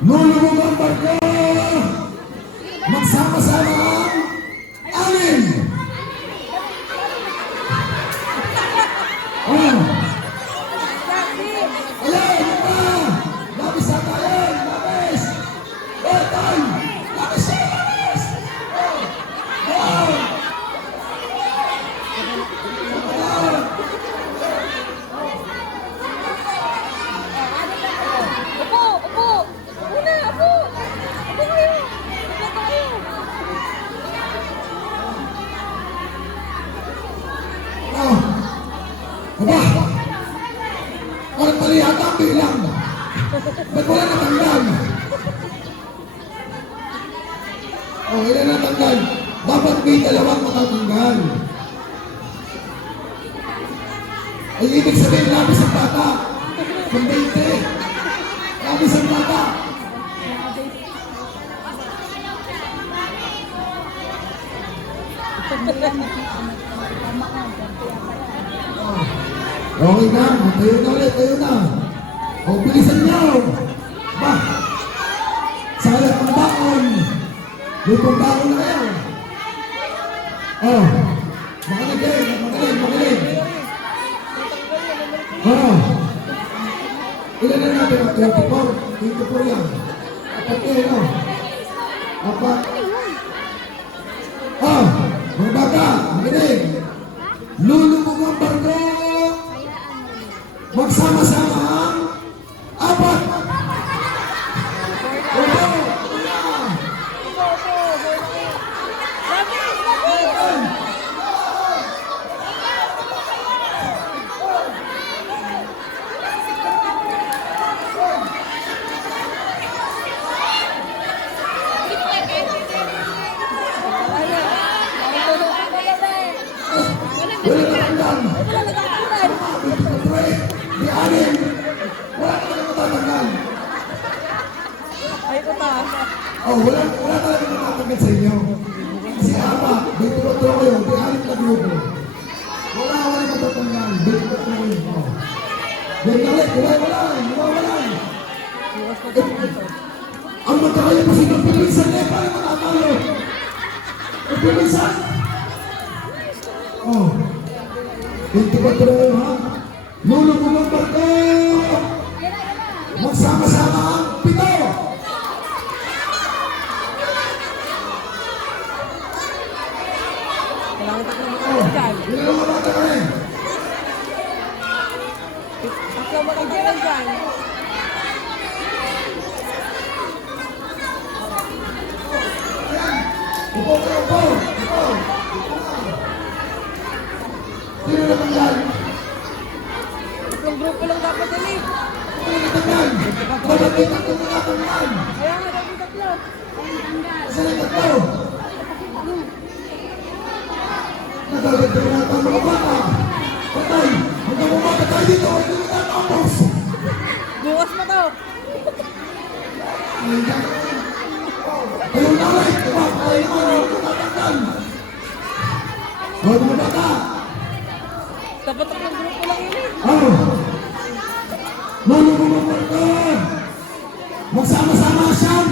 Lulubog ang barko! Magsama-sama ang anim! Oh! Ayan! Labis na tayo! Labis! Time! Labis! Labis! Oh! Upo! Upo! Una! Upo! Upo kayo! Upo kayo! Oh! Aba! Parang mali yata ang bilang. Ba't wala natanggal? Oh, ilan natanggal? Dapat may dalawang matatanggal. Ay, ibig sabihin, labis ang bata. Kung 20. Labis ang bata. Okay na, tayo na ulit, tayo na. O, bilisan niyo. Ba, sayang ang baon. Lutong baon na kayo. Oh, magaling, magaling, magaling. Oh, ilan na natin? 24, 24 yan. Apat kayo, no? Apat. Oh, mga bata, magaling. Lulubog ang barko. Magsama-sama ang apat. Opo. Wala natanggal. Di anin. Wala talaga matatanggal. Ay, ko ta. Oh, wala talaga matatanggal sa inyo. Kasi apa, dito ko kayo, di anin na grupo. Wala matatanggal. Dito ko kayo. Oh. Dito wala. Ang matakayo pa sila pilisan eh, para matatalo. Ang pilisan. Oh. Dito ko kayo, ha? Lulubog ang barko! Magsama-sama ang pito! Kailangan ito kung Oh, dyan. ilan ang mabata ka rin? Ako makikita dyan. Upo! Sino naman yan? Tatlong grupo lang dapat yan eh. Sino naman yan? Mabating ang tumunakang yan! Kaya nga dapat tatlo. Kasi na tatlo! Nagaganda na ang mga bata! Patay! Hanggang umata tayo dito! Hindi na natapos! Bukas mo to. Ayun na ulit! Patay naman! Huwag matatanggal! Mga bata! Dapat tatlong grupo lang yun eh. Oh! Lulubog ang barko! Magsama-sama siyam!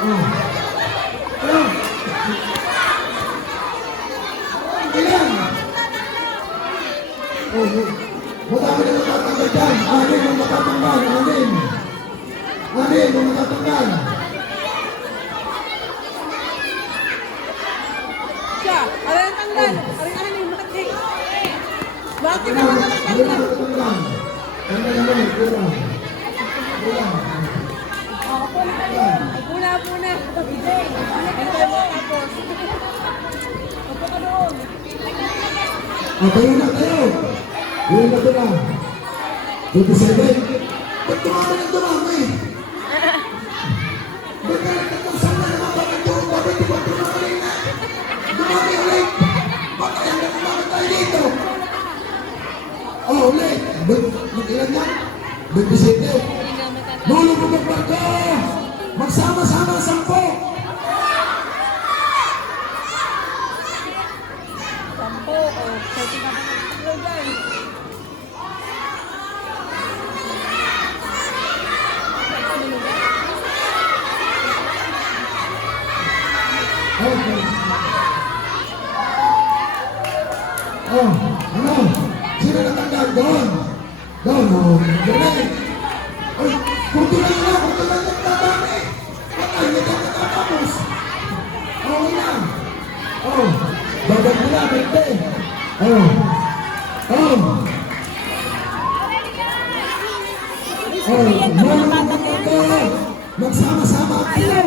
Oh! Ayun! Ilan? Oh, madami na matatanggal dyan! Anin ang matatanggal! Anin ang matatanggal! Siya, aray ang tanggal. Aray yung mati. Bakit Ano naman ang ang tanggal? matatanggal? Tanggal naman, kurang. Kurang. Puna. Hintay mo tapos. Upo ka doon. Tayo na, tayo! Yun na ito na. 27. Ba't dumami? Ba't ka nagtatusang na naman ba ng doon? Bakit di ba dumami na? Dumami ulit! Bakit ang dumami tayo dito? Oh, ulit! Mag-ilan yan? 27. Lulubog ang barko! Magsama-sama ang 10! Sampo. O, 30 na ba ng tatlo dyan? Oh, ano? Sino natanggal doon? Doon, oh. Galing. Ay, kunti lang na, kunti lang nagdadami. Patay, hindi ka natatapos. Okay na. Oh, babag nila, bente. Oh, oh. Oh, magsama-sama ang pilo.